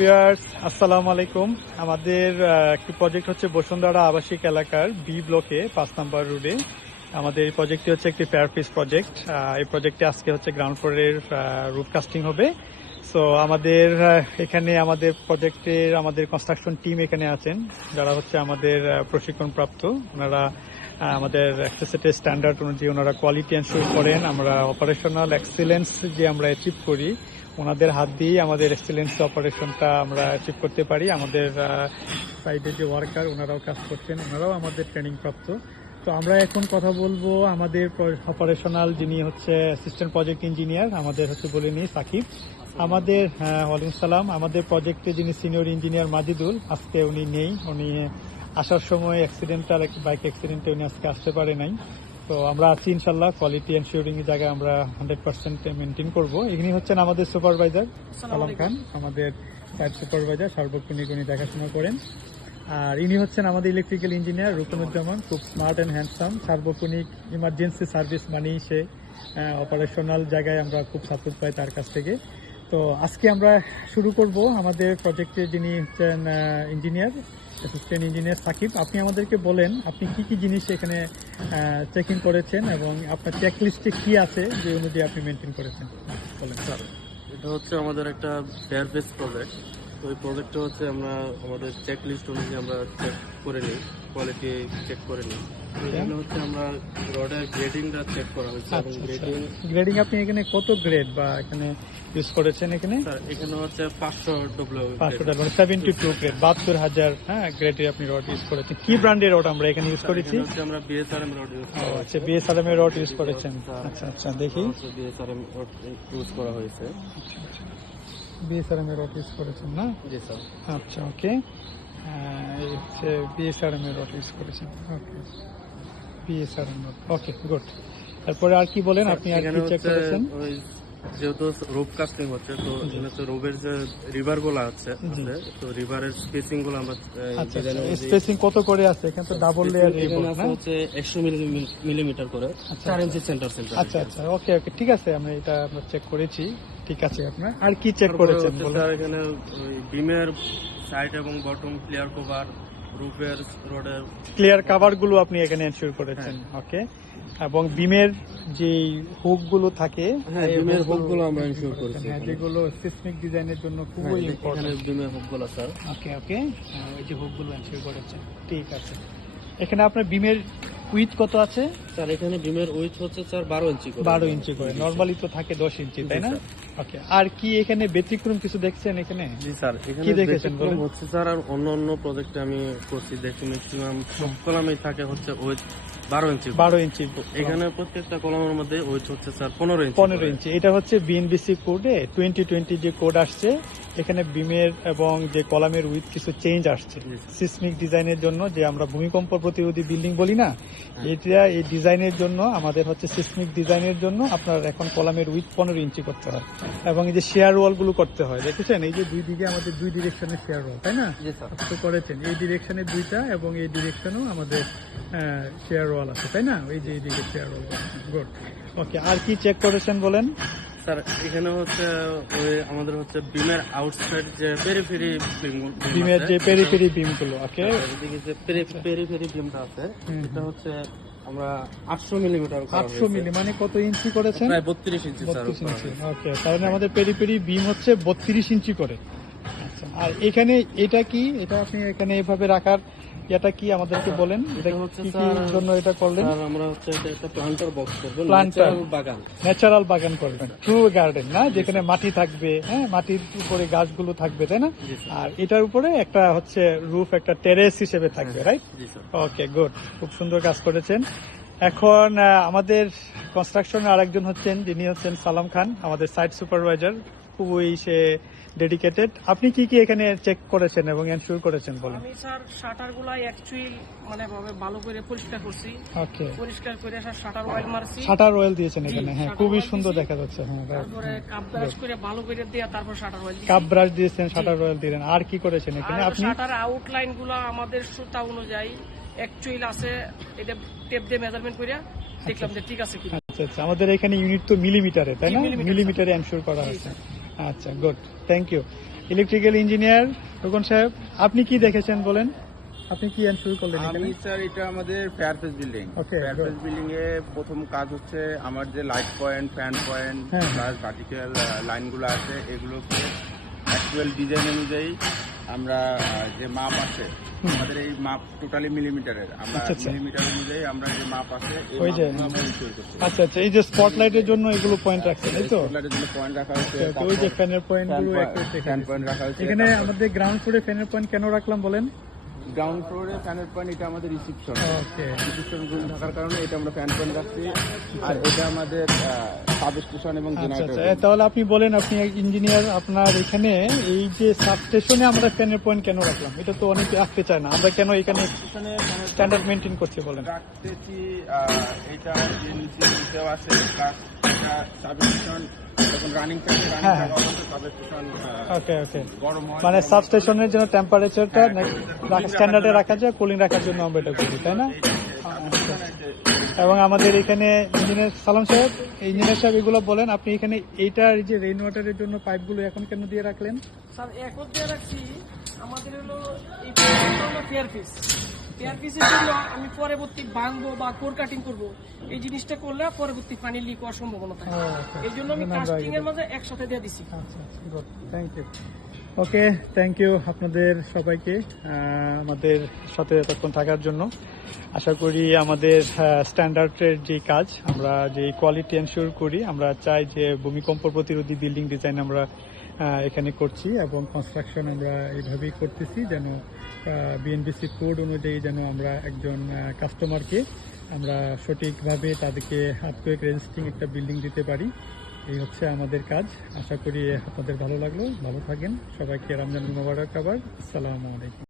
Viewers, আসসালামু আলাইকুম। আমাদের একটি প্রজেক্ট হচ্ছে বসুন্ধরা আবাসিক এলাকার বি ব্লকে 5 নম্বর রোডে। আমাদের এই প্রজেক্টটি হচ্ছে একটি ফেয়ারপিস প্রজেক্ট। এই প্রজেক্টে আজকে হচ্ছে গ্রাউন্ড ফ্লোরের রুফ কাস্টিং হবে। সো আমাদের এখানে আমাদের প্রজেক্টের আমাদের কনস্ট্রাকশন টিম এখানে আছেন, যারা হচ্ছে আমাদের প্রশিক্ষণপ্রাপ্ত। ওনারা আমাদের অ্যাক্সেসেটের স্ট্যান্ডার্ড অনুযায়ী ওনারা কোয়ালিটি এনশিওর করেন। আমরা অপারেশনাল এক্সেলেন্স যে আমরা অ্যাচিভ করি, ওনাদের হাত দিয়ে আমাদের এক্সেলেন্স অপারেশনটা আমরা অ্যাচিভ করতে পারি। আমাদের সাইডে যে ওয়ার্কার ওনারাও কাজ করছেন, ওনারাও আমাদের ট্রেনিং প্রাপ্ত। তো আমরা এখন কথা বলবো আমাদের অপারেশনাল যিনি হচ্ছে অ্যাসিস্ট্যান্ট প্রজেক্ট ইঞ্জিনিয়ার, আমাদের হচ্ছে বলে নিই সাকিব। আমাদের ওয়ালাইকুম সালাম। আমাদের প্রজেক্টে যিনি সিনিয়র ইঞ্জিনিয়ার মাজিদুল, আজকে উনি নেই। উনি আসার সময় অ্যাক্সিডেন্টাল বাইক অ্যাক্সিডেন্টে উনি আজকে আসতে পারে নাই। তো আমরা আছি ইনশাল্লাহ, কোয়ালিটি এনশিওরিং এর জায়গায় আমরা 100% মেনটেন করবো। এখানে হচ্ছেন আমাদের সুপারভাইজার সালাম খান, আমাদের সাইট সুপারভাইজার, সার্বক্ষণিক উনি দেখাশোনা করেন। আর ইনি হচ্ছেন আমাদের ইলেকট্রিক্যাল ইঞ্জিনিয়ার রুকনুজ্জামান, খুব স্মার্ট অ্যান্ড হ্যান্ডসাম। সার্বক্ষণিক ইমার্জেন্সি সার্ভিস মানেই সে অপারেশনাল জায়গায় আমরা খুব সাপোর্ট পাই তার কাছ থেকে। তো আজকে আমরা শুরু করব আমাদের প্রজেক্টের যিনি হচ্ছেন ইঞ্জিনিয়ার, অ্যাসিস্ট্যান্ট ইঞ্জিনিয়ার সাকিব। আপনি আমাদেরকে বলেন আপনি কি কি জিনিস এখানে চেকিং করেছেন এবং আপনার চেকলিস্টে কি আছে যে অনুযায়ী আপনি মেনটেন করেছেন বলেন। স্যার, এটা হচ্ছে আমাদের একটা ফেয়ারফেস প্রজেক্ট। তো এই প্রজেক্টটা হচ্ছে আমরা আমাদের চেক লিস্ট অনুযায়ী আমরা চেক করে নিই, কোয়ালিটি চেক করে নিই। এখানে হচ্ছে আমরা রডের গ্রেডিংটা চেক করা হয়েছে এবং গ্রেডিং আপনি এখানে কত গ্রেড বা এখানে ইউজ করেছেন? এখানে স্যার এখানে হচ্ছে 500 72 গ্রেড, 72,000 গ্রেডের আপনি রড ইউজ করেছেন। কি ব্র্যান্ডের রড আমরা এখানে ইউজ করেছি? আমরা বিএসআরএম রড ইউজ করা হয়েছে। আচ্ছা, বিএসআরএম এর রড ইউজ করেছেন। আচ্ছা আচ্ছা, দেখি বিএসআরএম রড ইউজ করা হয়েছে। বিএসআরএম এর রড ইউজ করেছেন না? জি স্যার। আচ্ছা, ওকে। এই হচ্ছে বিএসআরএম এর রড ইউজ করেছেন। ওকে, বিএসআরএম রড, ওকে, গুড। তারপরে আর কি বলেন আপনি, আর কি চেক করেছেন? যেহেতু রোপ কাস্টিং হচ্ছে, তো এখানে তো রোপের যে রিভার গুলো আছে, তো রিভারের স্পেসিং গুলো আমরা স্পেসিং কত করে আছে? এখানে তো ডাবল লেয়ার রিভার না, হচ্ছে 100 মিলিমিটার করে 4 ইঞ্চি সেন্টার। আচ্ছা আচ্ছা, ওকে ওকে, ঠিক আছে, আমরা এটা আমরা চেক করেছি। ঠিক আছে, আপনার আর কি চেক করেছেন বলুন? স্যার এখানে বিমের সাইড এবং বটম ক্লিয়ার কভার, রুফের রডের ক্লিয়ার কভার গুলো আপনি এখানে এনশিওর করেছেন। ওকে, এবং বিমের যে হুক গুলো থাকে, বিমের হুক গুলো আমরা এনশিওর করেছি, যেগুলো সিসমিক ডিজাইনের জন্য খুবই ইম্পর্টেন্ট বিমের হুক গুলো স্যার। ওকে ওকে, ওই যে হুক গুলো এনশিওর করেছেন। ঠিক আছে, এখানে আপনার বিমের উইথ কত আছে? স্যার এখানে বিমের উইথ হচ্ছে স্যার 12 ইঞ্চি করে। 12 ইঞ্চি করে, নরমালি তো থাকে 10 ইঞ্চি, তাই না? ওকে, আর কি এখানে ব্যতিক্রম কিছু দেখছেন এখানে? জি স্যার, এখানে কি দেখেছেন বলুন? হচ্ছে স্যার, আর অন্য প্রজেক্টে আমি করছি, দেখি ম্যাক্সিমাম সব কলামেই থাকে হচ্ছে উইথ 12 ইঞ্চি। 12 ইঞ্চি, এখানে প্রত্যেকটা কলামের মধ্যে উইথ হচ্ছে স্যার 15 ইঞ্চি। 15 ইঞ্চি। এটা হচ্ছে বিএনবিসি কোডে 2020 যে কোড আসছে, এখানে বিমের এবং যে কলামের উইথ কিছু চেঞ্জ আসছে সিসমিক ডিজাইনের জন্য। যে আমরা ভূমিকম্প প্রতিরোধী বিল্ডিং বলি না, এটা এই ডিজাইনের জন্য আমাদের হচ্ছে সিসমিক ডিজাইনের জন্য আপনার এখন কলামের উইথ 15 ইঞ্চি করতে হয় এবং এই যে শেয়ার ওয়াল গুলো করতে হয়। দেখেছেন এই যে দুই দিকে আমাদের দুই ডিরেকশনের শেয়ার ওয়াল, তাই না? তো করেছেন এই ডিরেকশনে দুইটা এবং এই ডিরেকশনেও আমাদের শেয়ার ওয়াল আছে, তাই না? এই যে এইদিকে শেয়ার ওয়াল। গুড, ওকে। আর কি চেক করেছেন বলেন? স্যার এখানে হচ্ছে আমাদের হচ্ছে বিমের আউটসাইড যে পেরিফেরি বিমের যে পেরিফেরি বিম গুলো, ওকে, এদিকে যে পেরিফেরি বিমটা আছে, এটা হচ্ছে আমরা 800 মিলিমিটার। 800 মিলি মানে কত ইঞ্চি করেছেন? প্রায় 32 ইঞ্চি স্যার। 32 ইঞ্চি, ওকে। তাহলে আমাদের পেরিফেরি বিম হচ্ছে 32 ইঞ্চি করে। আচ্ছা, আর এখানে এটা কি, এটা আপনি এখানে এভাবে রাখার এটা কি আমাদেরকে বলেন? এটা হচ্ছে কি জন্য এটা করলেন? স্যার আমরা হচ্ছে একটা প্লান্টার বক্স করব, প্লান্টার বাগান, ন্যাচারাল বাগান করবেন, ট্রু গার্ডেন না, যেখানে মাটি থাকবে, মাটির উপরে গাছগুলো থাকবে, তাই না? আর এটার উপরে একটা হচ্ছে রুফ, একটা টেরেস হিসেবে থাকবে, রাইট? ওকে, গুড, খুব সুন্দর কাজ করেছেন। এখন আমাদের কনস্ট্রাকশনের আরেকজন হচ্ছেন, যিনি হচ্ছেন সালাম খান, আমাদের সাইট সুপারভাইজার, খুবই সে ডেডিকেটেড। আপনি কি কি এখানে চেক করেছেন এবং এনশিওর করেছেন বলেন? আমি স্যার শাটারগুলাই অ্যাকচুয়ালি মানে ভালো করে পরিষ্কার করছি। ওকে, পরিষ্কার করে স্যার শাটার অয়েল মারছি। শাটার অয়েল দিয়েছেন এখানে, হ্যাঁ, খুবই সুন্দর দেখা যাচ্ছে। হ্যাঁ, তারপরে কাপ ব্রাশ করে ভালো করে দিয়ে তারপর শাটার অয়েল দিয়েছি। কাপ ব্রাশ দিয়েছেন, শাটার অয়েল দিলেন। আর কি করেছেন এখানে আপনি? শাটার আউটলাইন গুলো আমাদের সুতা অনুযায়ী অ্যাকচুয়ালি আছে, এটা টেপ দিয়ে মেজারমেন্ট করে দেখলাম যে ঠিক আছে কিনা। আচ্ছা আচ্ছা, আমাদের এখানে ইউনিট তো মিলিমিটারে, তাই না? মিলিমিটারে এনশিওর করা আছে। আচ্ছা, good, thank you. Electrical engineer Rokon সাহেব, আপনি কি দেখেছেন বলেন, আপনি কি এনশিওর করলেন আমি এখানে? স্যার এটা আমাদের ফেয়ারফেস বিল্ডিং। Okay, ফেয়ারফেস good. বিল্ডিং এ প্রথম কাজ হচ্ছে আমার যে লাইট পয়েন্ট, ফ্যান পয়েন্ট হ্যাঁ। প্লাস ভার্টিক্যাল লাইনগুলো আছে এগুলোকে অ্যাকচুয়াল ডিজাইন অনুযায়ী আমরা যে মাপ আছে আমাদের এই মাপ টোটালি মিলিমিটারের, আমরা আচ্ছা, আচ্ছা। মিলিমিটার অনুযায়ী আমরা যে মাপ আছে এই ওই যে মাপগুলো আমরা তৈরি করছি। আচ্ছা আচ্ছা, এই যে স্পটলাইটের জন্য এগুলো পয়েন্ট রাখছেন তাই তো? স্পটলাইটের জন্য পয়েন্ট রাখা হয়েছে, Okay, okay, ওই যে ফ্যানের পয়েন্ট গুলো ফ্যান পয়েন্ট রাখা হয়েছে। এখানে আমাদের গ্রাউন্ড ফ্লোরে ফ্যানের পয়েন্ট কেন রাখলাম বলেন? গ্রাউন্ড ফ্লোরে ফ্যানের পয়েন্ট এটা আমাদের রিসিপশন, ওকে, রিসিপশন রুম থাকার কারণে এটা আমরা ফ্যান পয়েন্ট রাখছি। আর এটা আমাদের সাবস্টেশন এবং আচ্ছা আচ্ছা, জেনারেটর। তাহলে আপনি বলেন, আপনি এক ইঞ্জিনিয়ার, আপনার এখানে এই যে সাবস্টেশনে আমরা ফ্যানের পয়েন্ট কেন রাখলাম? এটা তো অনেকে রাখতে চায় না, আমরা কেন এখানে স্ট্যান্ডার্ড মেনটেন করছি বলেন? রাখতেছি এটা যে নিচেও আছে প্লাস এটা সাবস্টেশন যখন রানিং থাকে হ্যাঁ, রানিং থাকা অবস্থায় সাবস্টেশন ওকে ওকে, গরম হয়, মানে সাবস্টেশনের জন্য টেম্পারেচারটা স্ট্যান্ডার্ডে রাখা যায়, কুলিং রাখার জন্য আমরা এটা করি, তাই না? এবং আমাদের এখানে ইঞ্জিনিয়ার সালাম সাহেব, ইঞ্জিনিয়ার সাহেব এগুলো বলেন, আপনি এখানে এইটার যে রেইন ওয়াটারের জন্য পাইপগুলো এখন কেন দিয়ে রাখলেন? স্যার এখন দিয়ে রাখছি আমাদের হলো এই প্রজেক্টটা হলো পেয়ার পিসের জন্য আমি পরবর্তী ভাঙবো বা কোর কাটিং করবো, এই জিনিসটা করলে পরবর্তী পানি লিক হওয়ার সম্ভাবনা থাকে। এই জন্য আমি কাস্টিং এর মাঝে একসাথে দিয়ে দিছি। Thank you. Okay, thank you আপনাদের সবাইকে আমাদের সাথে এতক্ষণ থাকার জন্য। আশা করি আমাদের স্ট্যান্ডার্ডের যে কাজ, আমরা যে কোয়ালিটি এনশিওর করি, আমরা চাই যে ভূমিকম্প প্রতিরোধী বিল্ডিং ডিজাইন আমরা এখানে করছি এবং কনস্ট্রাকশন আমরা এইভাবেই করতেছি যেন বিএনবিসি কোড অনুযায়ী যেন আমরা একজন কাস্টমারকে আমরা সঠিকভাবে তাদেরকে আর্থকুয়েক রেজিস্টিং একটা বিল্ডিং দিতে পারি। এই হচ্ছে আমাদের কাজ। আশা করি আপনাদের ভালো লাগলো, ভালো থাকেন, সবাইকে রমজান মুবারক। আবার আসসালামু আলাইকুম।